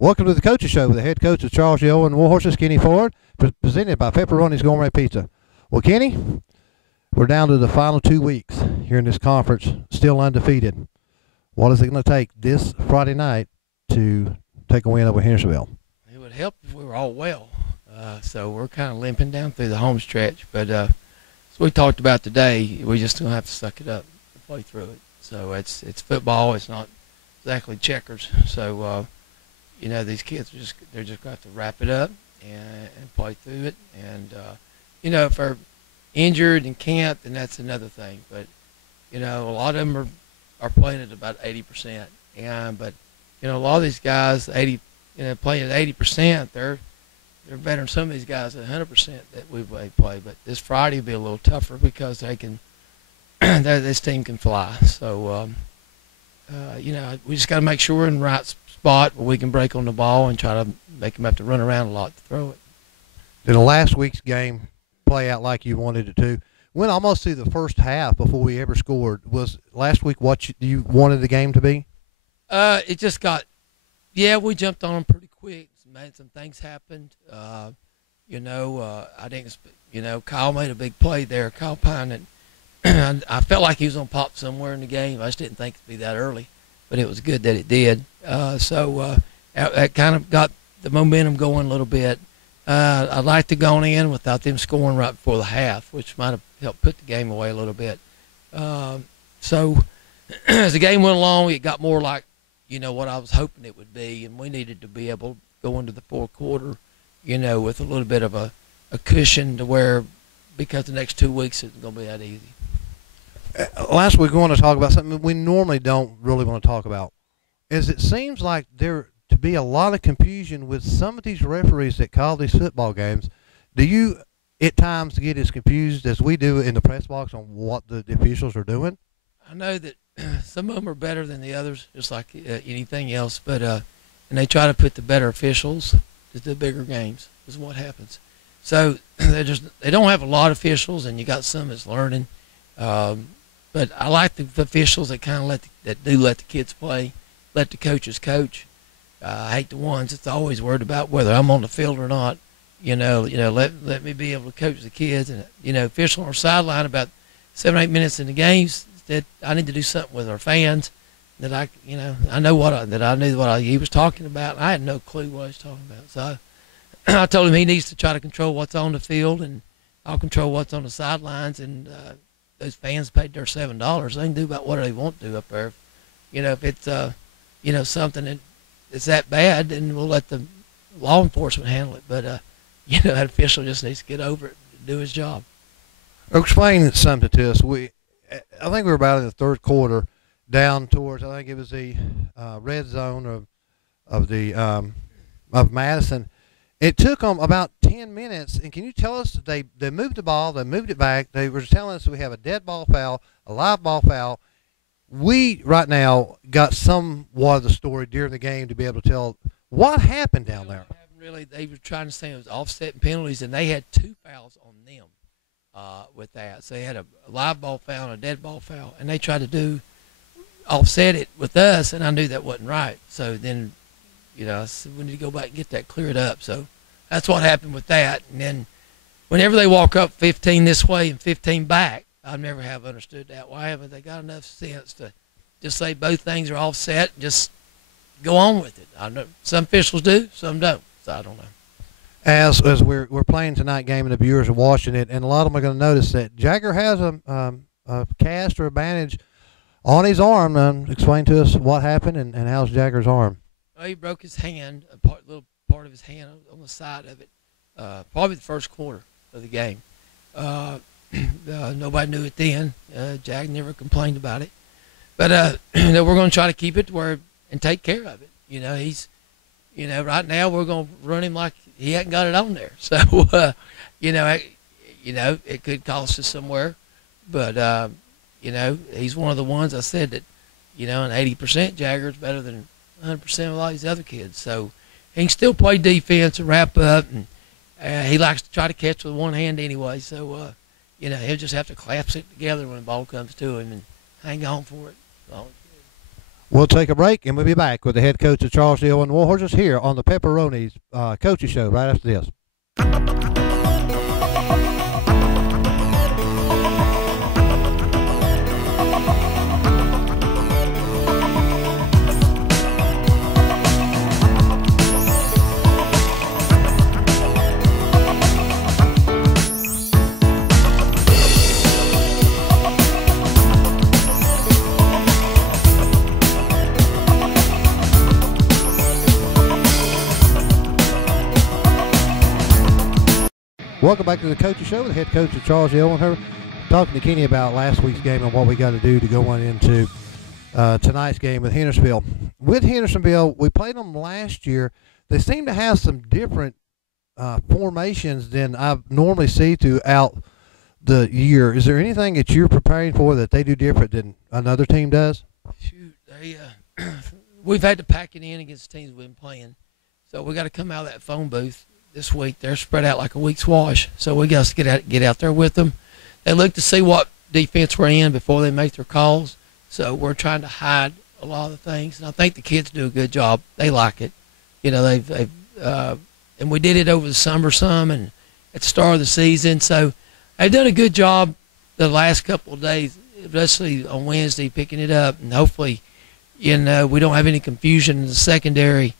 Welcome to the Coaches Show with the head coach of Charles Yoe and Warhorses, Kenny Ford, presented by Pepperoni's Gourmet Pizza. Well, Kenny, we're down to the final 2 weeks here in this conference, still undefeated. What is it going to take this Friday night to take a win over Hendersonville? It would help if we were all well. So we're kind of limping down through the home stretch. But as we talked about today, we're just going to have to suck it up and play through it. So it's football. It's not exactly checkers. So, these kids they're just going to have to wrap it up and play through it. And, if they're injured and can't, then that's another thing. But, a lot of them are playing at about 80%. But a lot of these guys, playing at 80%, they're better than some of these guys at 100% that we play. But this Friday will be a little tougher because they can, this team can fly. So, we just got to make sure we're in the right spot where we can break on the ball and try to make them have to run around a lot to throw it. Did last week's game play out like you wanted it to? Went almost through the first half before we ever scored. Was last week what you wanted the game to be? It just got, we jumped on them pretty quick. Some things happened. I didn't, Kyle made a big play there. Kyle Pine, and I felt like he was going to pop somewhere in the game. I just didn't think it'd be that early, but it was good that it did. That kind of got the momentum going a little bit. I'd like to go in without them scoring right before the half, which might have helped put the game away a little bit. So as the game went along, it got more like, what I was hoping it would be, and we needed to be able to go into the fourth quarter, with a little bit of a cushion to where, because the next 2 weeks isn't going to be that easy. Last week we want to talk about something we normally don't really want to talk about. Is it seems like there to be a lot of confusion with some of these referees that call these football games. Do you at times get as confused as we do in the press box on what the officials are doing? I know that some of them are better than the others, just like anything else, but and they try to put the better officials to the bigger games is what happens. So they don't have a lot of officials, and you got some that's learning. But I like the officials that kind of let the kids play, let the coaches coach. I hate the ones that's always worried about whether I'm on the field or not. Let me be able to coach the kids. And official on our sideline about 7 or 8 minutes in the games that I need to do something with our fans. That I knew what he was talking about. I had no clue what he was talking about. So I told him he needs to try to control what's on the field, and I'll control what's on the sidelines. And those fans paid their $7. They can do about whatever they want to do up there. If it's something that's that bad, then we'll let the law enforcement handle it. But that official just needs to get over it and do his job. Explain something to us. I think we were about in the third quarter, down towards, I think it was the red zone of Madison. It took them about 10 minutes, and can you tell us they moved the ball, they moved it back, they were telling us we have a dead ball foul, a live ball foul. We, right now, got somewhat of the story during the game to be able to tell what happened down there. Really, they were trying to say it was offsetting penalties, and they had 2 fouls on them with that. So they had a live ball foul and a dead ball foul, and they tried to offset it with us, and I knew that wasn't right. So then, I said, we need to go back and get that cleared up. So that's what happened with that. And then whenever they walk up 15 this way and 15 back, I never have understood that. Why haven't they got enough sense to just say both things are offset and just go on with it? I know some officials do, some don't. So I don't know. As we're playing tonight game and the viewers are watching it, and a lot of them are going to notice that Jagger has a cast or a bandage on his arm. Explain to us what happened and how's Jagger's arm. Well, he broke his hand, little part of his hand on the side of it, probably the first quarter of the game. Nobody knew it then. Jag never complained about it. But we're going to try to keep it to where and take care of it. He's, right now we're going to run him like he hasn't got it on there. So, it could cost us somewhere. But, he's one of the ones I said that, an 80% Jagger is better than 100% of a lot of these other kids. So he can still play defense and wrap up, and he likes to try to catch with one hand anyway. So, he'll just have to collapse it together when the ball comes to him and hang on for it. We'll take a break, and we'll be back with the head coach of Charles D. Owen Warhorses here on the Pepperoni's Coaches Show right after this. Welcome back to the Coaches Show with the head coach of Charles D. Owen. Her talking to Kenny about last week's game and what we got to do to go on into tonight's game with Hendersonville. With Hendersonville, we played them last year. They seem to have some different formations than I normally see throughout the year. Is there anything that you're preparing for that they do different than another team does? Shoot, we've had to pack it in against teams we've been playing, so we got to come out of that phone booth this week. They're spread out like a week's wash, so we got to get out there with them. They look to see what defense we're in before they make their calls, so we're trying to hide a lot of the things, and I think the kids do a good job. They like it. You know, and we did it over the summer some and at the start of the season, so they've done a good job the last couple of days, especially on Wednesday, picking it up, and hopefully, you know, we don't have any confusion in the secondary.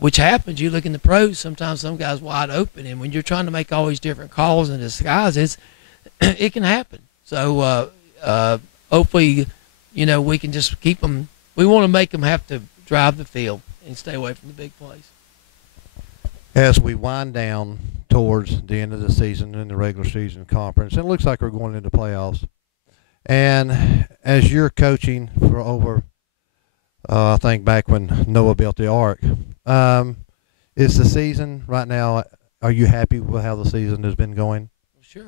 Which happens. You look in the pros, sometimes some guys wide open, and when you're trying to make all these different calls and disguises, it can happen. So hopefully, you know, we can just keep them. We want to make them have to drive the field and stay away from the big plays. As we wind down towards the end of the season in the regular season conference, it looks like we're going into playoffs. And as you're coaching for over I think back when Noah built the Ark. Is the season right now, are you happy with how the season has been going? Sure.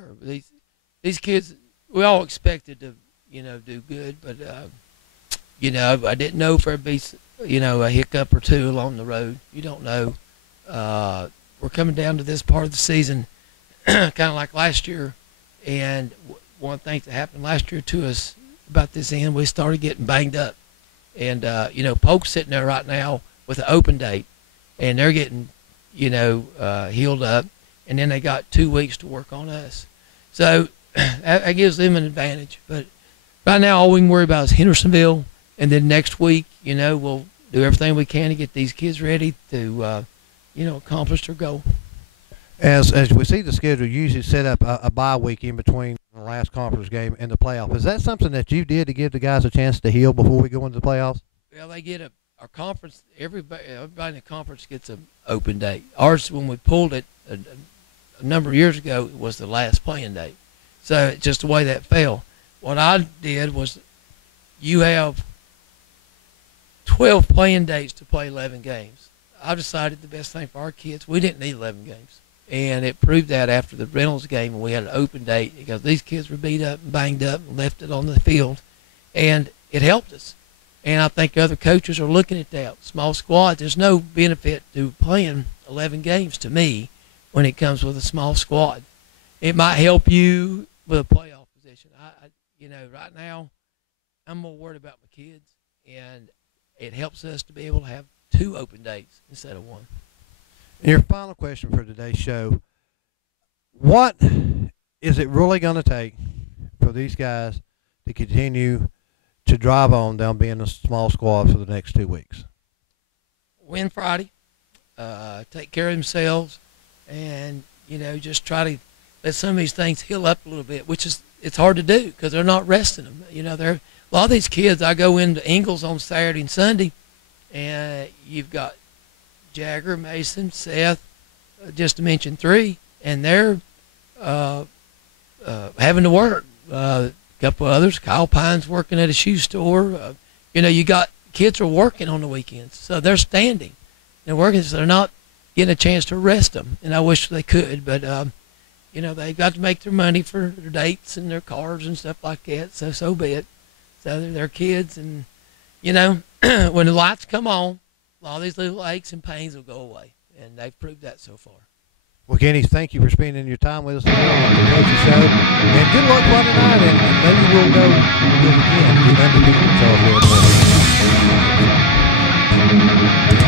These kids, we all expected to, you know, do good, but, you know, I didn't know if there'd be, you know, a hiccup or two along the road. You don't know. We're coming down to this part of the season kind of like last year, and one thing that happened last year to us about this end, we started getting banged up. And, you know, Polk's sitting there right now with an open date, and they're getting, you know, healed up, and then they got 2 weeks to work on us. So that gives them an advantage. But right now all we can worry about is Hendersonville, and then next week, you know, we'll do everything we can to get these kids ready to, you know, accomplish their goal. As we see the schedule, you usually set up a bye week in between the last conference game and the playoff. Is that something that you did to give the guys a chance to heal before we go into the playoffs? Well, they get our conference. Everybody in the conference gets an open date. Ours, when we pulled it a number of years ago, it was the last playing date. So it's just the way that fell. What I did was, you have 12 playing dates to play 11 games. I decided the best thing for our kids, we didn't need 11 games. And it proved that after the Reynolds game when we had an open date, because these kids were beat up and banged up and left it on the field. And it helped us. And I think other coaches are looking at that. Small squad, there's no benefit to playing 11 games to me when it comes with a small squad. It might help you with a playoff position. You know, right now, I'm more worried about my kids. And it helps us to be able to have 2 open dates instead of 1. Your final question for today's show, what is it really going to take for these guys to continue to drive on down being a small squad for the next 2 weeks? Win Friday, take care of themselves, and, you know, just try to let some of these things heal up a little bit, which is, it's hard to do because they're not resting them. You know, a lot of these kids, I go into Ingalls on Saturday and Sunday, and you've got Jagger, Mason, Seth, just to mention 3, and they're having to work. A couple of others, Kyle Pine's working at a shoe store. You know, you got kids are working on the weekends, so they're standing. They're working, so they're not getting a chance to rest them, and I wish they could, but, you know, they've got to make their money for their dates and their cars and stuff like that, so be it. So they're kids, and, you know, when the lights come on, all these little aches and pains will go away, and they've proved that so far. Well, Kenny, thank you for spending your time with us today on the Coaches Show, and good luck Friday night, and maybe will go again. The undefeated Charles Red Bull.